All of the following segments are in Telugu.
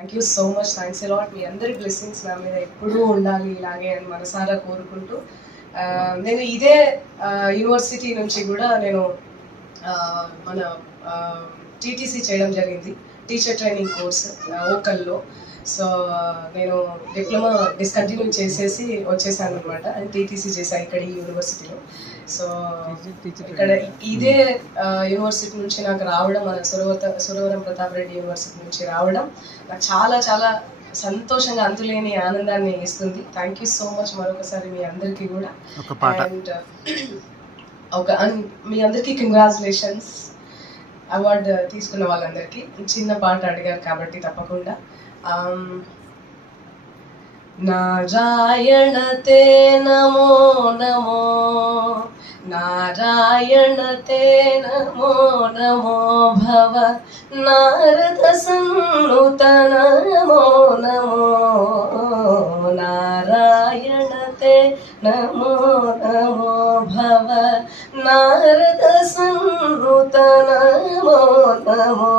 Thank you so much, thanks a lot. మీ అందరి బ్లెస్సింగ్స్ నా మీద ఎప్పుడూ ఉండాలి ఇలాగే అని మనసారా కోరుకుంటూ, నేను ఇదే యూనివర్సిటీ నుంచి కూడా నేను మన టీటీసీ చేయడం జరిగింది, టీచర్ ట్రైనింగ్ కోర్స్ ఓకల్లో. సో నేను డిప్లొమా డిస్కంటిన్యూ చేసేసి వచ్చేసాను అనమాట, అండ్ టీటీసీ చేశాను ఇక్కడ ఈ యూనివర్సిటీలో. సో ఇక్కడ ఇదే యూనివర్సిటీ నుంచి నాకు రావడం, మన సురవరం ప్రతాప్ రెడ్డి యూనివర్సిటీ నుంచి రావడం నాకు చాలా చాలా సంతోషంగా, అంతులేని ఆనందాన్ని ఇస్తుంది. థ్యాంక్ యూ సో మచ్ మరొకసారి మీ అందరికీ కూడా. అండ్ మీ అందరికీ కంగ్రాచులేషన్స్, అవార్డు తీసుకున్న వాళ్ళందరికీ. చిన్న పాట అడిగారు కాబట్టి తప్పకుండా. నారాయణ తే నమో నమో, నారాయణ తే నమో నమో, భవ నారద సన్నుత నమో నమో, నారాయణ తే నమో నమో, భవ నారద సన్నుత నమో నమో,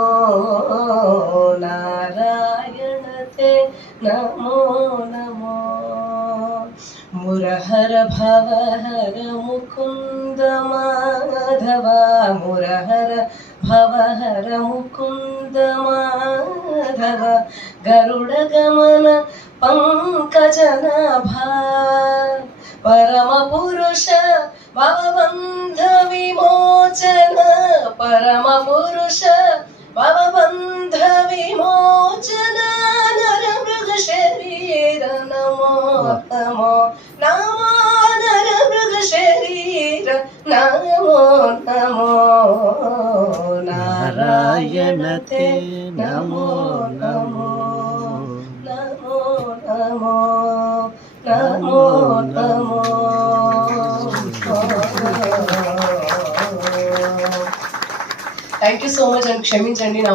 నారాయణ తే నమో నమో. మురహర భవహర ముకుంద మాధవ, మురహర భవహర ముకుంద మాధవ, గరుడ గమన పంకజనాభ, పరమ పురుష భవబంధ విమోచన, పరమ పురుష భవబంధ విమోచన, నర మృగ శరీర నమో నమో నమో, నర మృగ శరీర నమో నమో, నారాయణ తే నమో నమో నమో నమో నమో నమో. Thank you so much and క్షమించండి నా